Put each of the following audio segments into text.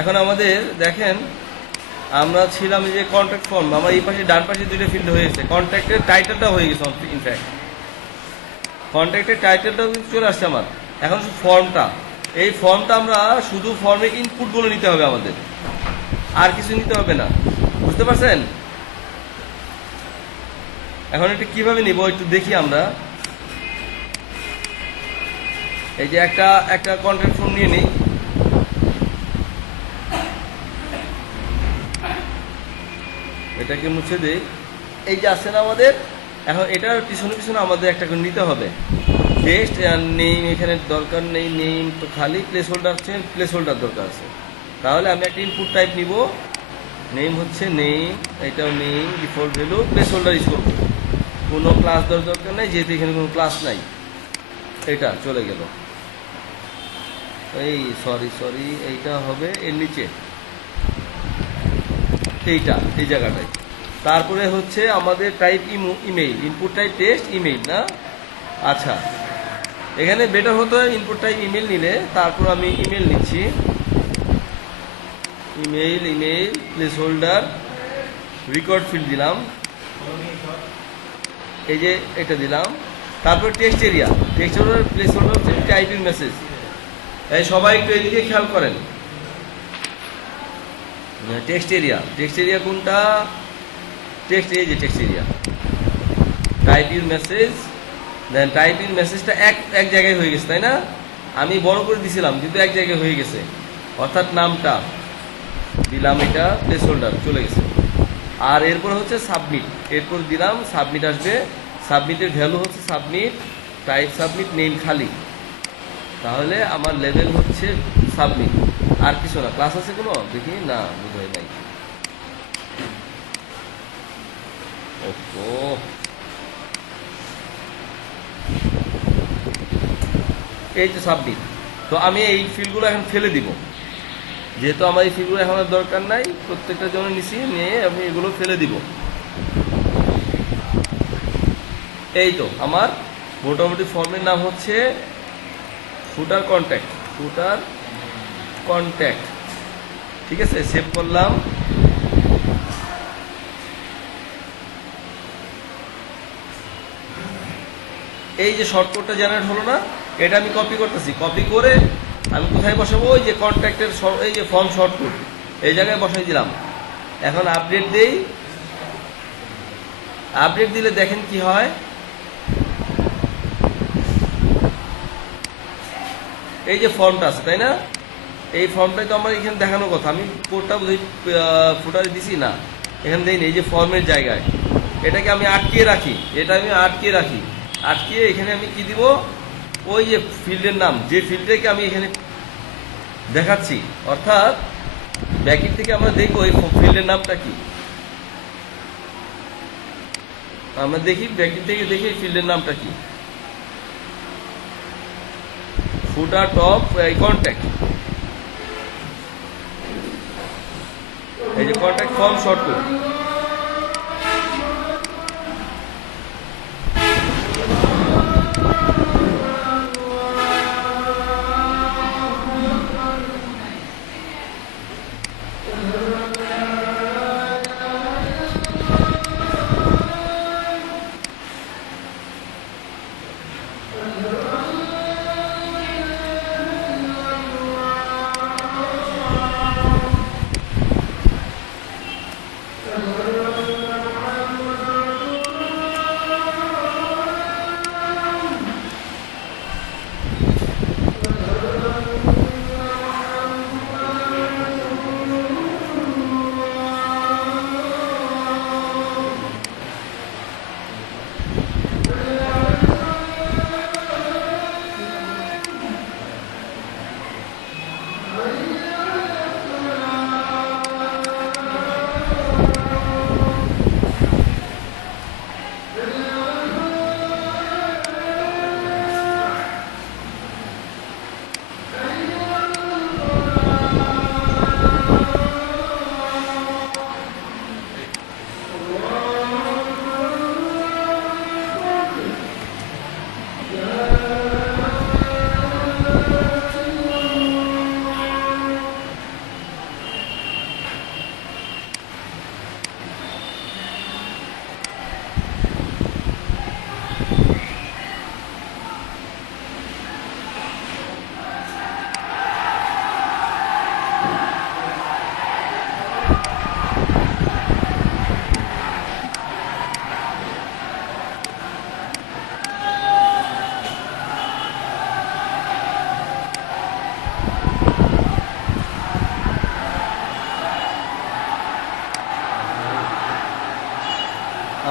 এখন আমাদের দেখেন আমরা ছিলাম যে কন্ট্যাক্ট ফর্ম, আমার এই পাশে ডান পাশে দুইটা ফিল্ড হয়েছে, কন্ট্যাক্টের টাইটেলটা হয়ে গেছে ইনফ্যাক্ট, কন্ট্যাক্টের টাইটেলটাও কিন্তু চলে আসছে আমার। এখন ফর্মটা, এই ফর্মটা আমরা শুধু ফর্মে ইনপুটগুলো নিতে হবে আমাদের, আর কিছু নিতে হবে না, বুঝতে পারছেন? এখন এটা কিভাবে নিব একটু দেখি আমরা। এই যে একটা কন্ট্যাক্ট ফর্ম নিয়ে নিই, এটাকে মুছে দিই। এই যে আছে না আমাদের, এখন এটার পিছনে পিছনে আমাদের একটা করে নিতে হবে টেক্সট আর নেম, এখানে দরকার নেই, নেম তো খালি, প্লেস হোল্ডার আছে, প্লেস হোল্ডার দরকার আছে। তাহলে আমি একটা ইনপুট টাইপ নিব, নেম হচ্ছে নেম, এটাও name, default value, place holder use করবো, কোনো ক্লাস দরকার নেই যেহেতু এখানে কোনো ক্লাস নাই। এটা চলে গেল, এই সরি এইটা হবে এর নিচে, এইটা এই জায়গাটায়। তারপরে হচ্ছে আমাদের type email, input type text email না, আচ্ছা এখানে বেটার হতো ইনপুট টাইপ ইমেল নিলে। তারপর আমি ইমেল নিচ্ছি, email place holder, record field দিলাম, এই যে এটা দিলাম। তারপর text area, text holder place holder হচ্ছে টাইপিং মেসেজ। এই সবাই একটু এদিকে খেয়াল করেন, টেক্সট এরিয়া কোনটা, টেক্সট, এই যে text area, type your message, then type your মেসেজটা এক জায়গায় হয়ে গেছে তাই না, আমি বড় করে দিছিলাম কিন্তু এক জায়গায় হয়ে গেছে, অর্থাৎ নামটা দিলাম, এটা প্লেস হোল্ডার চলে গেছে। আর এরপর হচ্ছে সাবমিট, এরপর দিলাম সাবমিট আসবে, সাবমিটের ভ্যালু হচ্ছে সাবমিট, টাইপ সাবমিট, নেম খালি, তাহলে আমার লেভেল হচ্ছে সাবমিট, আর কিছু না। ক্লাস আছে কোনো দেখি না, বোধহয় নাই। এই যে সাবমিট। তো আমি এই ফিল্ডগুলো এখন ফেলে দিব, যেহেতু আমার এই ফিল্ডগুলো এখন আর দরকার নাই, প্রত্যেকটা জন্য নিচে নিয়ে আমি এগুলো ফেলে দিব। এই তো আমার মোটামুটি ফর্মের নাম হচ্ছে ফুটার কন্ট্যাক্ট, ঠিক আছে, সেভ করলাম। এই যে শর্টকাটটা জেনারেট হলো না, এটা আমি কপি করতেছি, কপি করে আমি কোথায় বসাবো, ওই যে কন্ট্যাক্টের এই যে ফর্ম শর্টকাট এই জায়গায় বসাই দিলাম। এখন আপডেট দেই, আপডেট দিলে দেখেন কি হয়, এই যে ফর্মটা আছে তাই না, এই ফর্মটাই তো আমার এখানে দেখানোর কথা, আমি কোডটা বুঝি ফুটারে দিছি না, এখানে দেই না, এই যে ফর্মের জায়গায় এটাকে আমি আটকিয়ে রাখি, আটকিয়ে এখানে আমি কি দিব, ওই যে ফিল্ডের নাম, যে ফিল্ডটাকে আমি এখানে দেখাচ্ছি, অর্থাৎ ব্যাকের থেকে আমরা দেখবো এই ফিল্ডের নামটা কি, আমরা দেখি ব্যাকের থেকে দেখি এই ফিল্ডের নামটা কি, ফুটার টপ কন্ট্যাক্ট, এই যে কন্ট্যাক্ট ফর্ম শর্টকাট।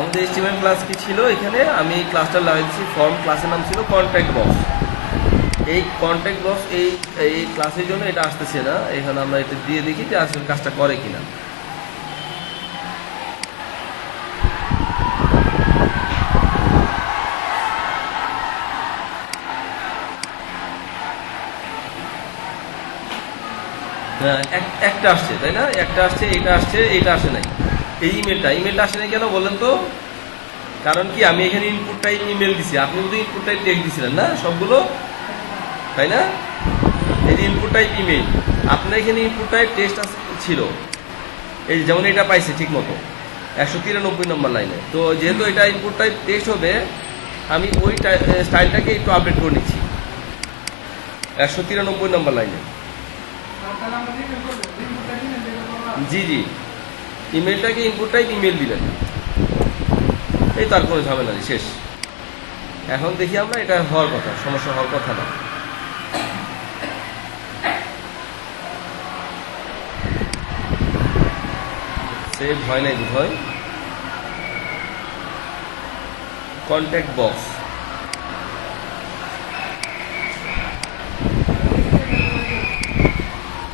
আমাদের HTML ক্লাস কি ছিল, এখানে আমি ক্লাসটা লাগিয়েছি ফর্ম, ক্লাসের নাম ছিল কন্ট্যাক্ট বক্স। এই কন্ট্যাক্ট বক্স এই ক্লাসের জন্য এটা আসতেছে না, এখানে আমরা এটা দিয়ে দেখি যে আসলে কাজটা করে কিনা। হ্যাঁ, একটা আসছে তাই না, একটা আসছে, এটা আসছে, এটা আসে নাই। এই ইমেলটা আসে নাই কেন বলেন তো? কারণ কি, আমি এখানে ইনপুট টাইপ ইমেল দিছি, আপনি যদি ইনপুট টাইপ টেক্সট দিছিলেন না সবগুলো, তাই না? এই যে ইনপুট টাইপ ইমেল, আপনার এখানে ইনপুট টাইপ টেক্সট ছিল, এই যেমন এটা পাইছে ঠিক মতো 193 নম্বর লাইনে। তো যেহেতু এটা ইনপুট টাইপ টেক্সট হবে, আমি ওই স্টাইলটাকে একটু আপডেট করে নিচ্ছি 193 নম্বর লাইনে। জি জি, ইমেলটাকে ইনপুট টাইপ ইমেল দিলেন, এই তার কোনো ঝামেলা নেই, শেষ। এখন দেখি আমরা, এটা হওয়ার কথা, সমস্যা হওয়ার কথা না। সেভ হয় নাই বোধ হয়। কন্ট্যাক্ট বক্স,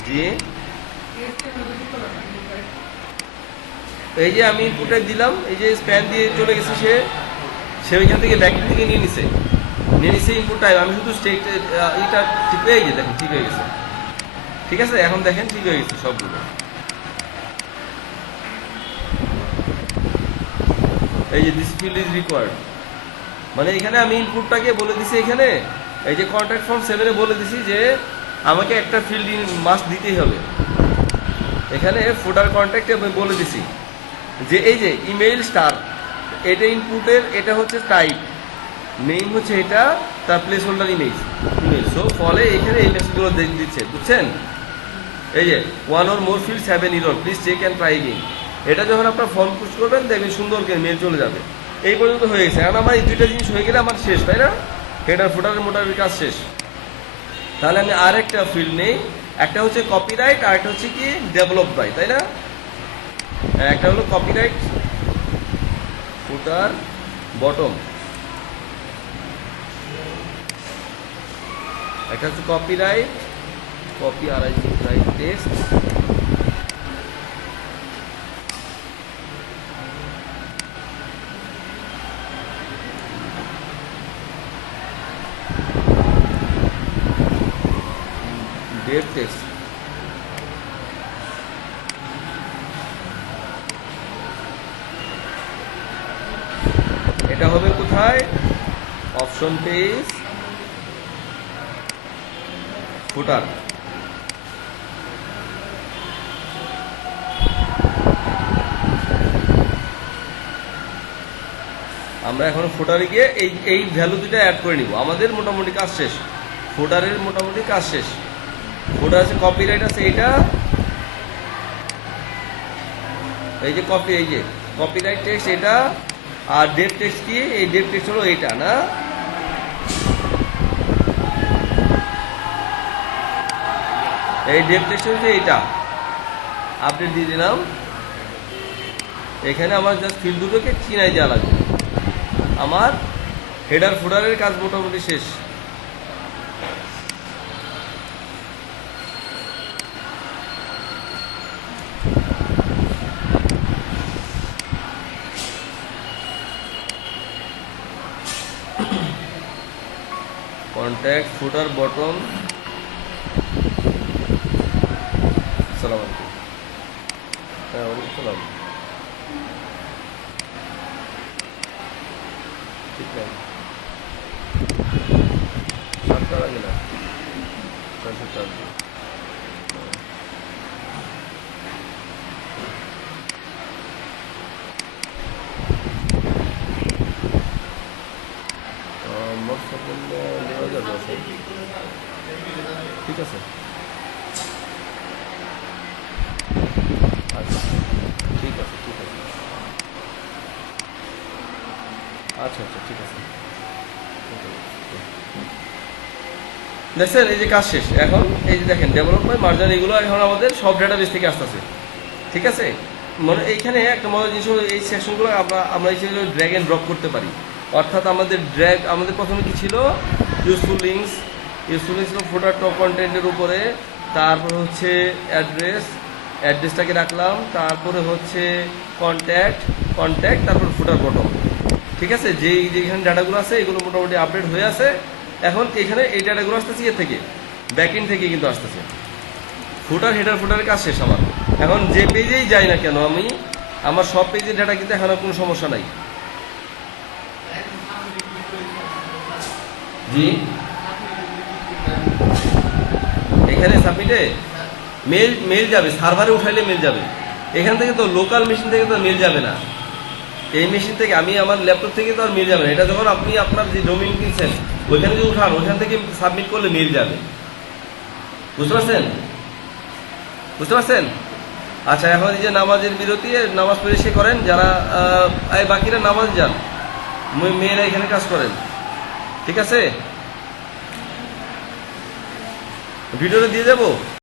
জি এই যে আমি ইনপুটটা দিলাম, এই যে স্প্যান দিয়ে চলে গেছে, সে ওইখান থেকে ব্যাকেন্ড থেকে নিয়ে নিছে ইনপুটটা। আমি শুধু এটা ঠিক হয়ে গেছে, দেখেন ঠিক হয়ে গেছে, ঠিক আছে। এখন দেখেন ঠিক হয়ে গেছে সবগুলো। এই যে দিস ফিল্ড ইজ রিকোয়ার্ড, মানে এখানে আমি ইনপুটটাকে বলে দিছি, এখানে এই যে কন্ট্যাক্ট ফর্ম 7-এ বলে দিছি যে আমাকে একটা ফিল্ড মাস্ট দিতেই হবে। এখানে ফুটার কন্ট্যাক্টে আমি বলে দিছি যে এই যে ইমেইল স্টার, এটা ইনপুটের, এটা হচ্ছে টাইপ, নেম হচ্ছে এটা, তার প্লেস হোল্ডার ইমেল। সো ফলে এখানে এই মেসেজগুলো দিচ্ছে, বুঝছেন? এই যে 1 or more fields have an error, please check and try again। এটা যখন আপনার ফর্ম পুশ করবেন, দেখবেন সুন্দর করে মেল চলে যাবে। এই পর্যন্ত হয়ে গেছে। এখন আমার এই দুইটা জিনিস হয়ে গেলে আমার শেষ, তাই না? হেডার ফুটারের মোটারের কাজ শেষ। তাহলে আমি আর একটা ফিল্ড নেই, একটা হচ্ছে কপিরাইট, আর একটা হচ্ছে কি ডেভেলপ বাই, তাই না? একটা হলো কপিরাইট ফুটার বটম, একটা হচ্ছে কপিরাইট কপি আর রাইট টেক্সট, ডেট টেক্সট। এটা হবে কোথায়? অপশন পেজ ফুটার। আমরা এখন ফুটারে গিয়ে এই ভ্যালু দুটো অ্যাড করে নিব, আমাদের মোটামুটি কাজ শেষ। ফুটারের মোটামুটি কাজ শেষ। ফুটার আছে, কপিরাইট আছে এটা, এই যে কপিরাইট টেক্সট এটা, আর ডেট টেক্সট কি? এই ডেট টেক্সট হলো এইটা না, এই ডেট টেক্সট হচ্ছে এইটা। আপডেট দিয়ে দিলাম। এখানে আমার জাস্ট ফিল্ড দুটোকে চিনাই দেওয়া লাগবে। আমার হেডার ফুটারের কাজ মোটামুটি শেষ। কন্ট্যাক্ট ফুটার বটম। সালাম আলাইকুম। হ্যাঁ, ওয়ালাইকুম সালাম। ঠিক আছে, 7টা লাগে না, 4 নেওয়া যাবে। ঠিক আছে, আচ্ছা ঠিক আছে, ঠিক আছে, আচ্ছা আচ্ছা ঠিক আছে। দেখছেন, এই যে কাজ শেষ। এখন এই যে দেখেন ডেভেলপমেন্ট মার্জার, এগুলো এখন আমাদের সব ডেটাবেস থেকে আসতেছে। ঠিক আছে, মানে এইখানে একটা মজার জিনিস হলো এই সেকশনগুলো আমরা হিসেবে ড্র্যাগ এন্ড ড্রপ করতে পারি। অর্থাৎ আমাদের প্রথমে কি ছিল, ইউজফুল লিঙ্কস ছিল ফুটার টপ কন্টেন্টের উপরে, তারপর হচ্ছে অ্যাড্রেসটাকে রাখলাম, তারপরে হচ্ছে কন্ট্যাক্ট, তারপর ফুটার বটম। ঠিক আছে, যেখানে ডাটাগুলো আছে এগুলো মোটামুটি আপডেট হয়ে আছে। এখন এখানে এই ডাটাগুলো আসতেছে ইয়ে থেকে, ব্যাকএন্ড থেকে কিন্তু আসতেছে। ফুটারের কাজ শেষ আমার। এখন যে পেজেই যাই না কেন আমি, আমার সব পেজের ডাটা কিন্তু এখন আর কোনো সমস্যা নাই। জি, এখানে সাবমিটে মেল যাবে, সার্ভারে উঠাইলে মেল যাবে। এখান থেকে তো লোকাল মেশিন থেকে তো মেল যাবে না। এই মেশিন থেকে আমি আমার ল্যাপটপ থেকে তো আর মেল যাবে না। এটা যখন আপনি আপনার যে ডোমেইন কিনছেন ওইখানে যদি উঠান, ওইখান থেকে সাবমিট করলে মেল যাবে। বুঝতে পারছেন? আচ্ছা, এখন এই যে নামাজের বিরতি, নামাজ পড়ে সে করেন, যারা বাকিরা নামাজ যান, মেয়েরা এখানে কাজ করেন। ঠিক আছে, ভিডিওটা দিয়ে দেবো।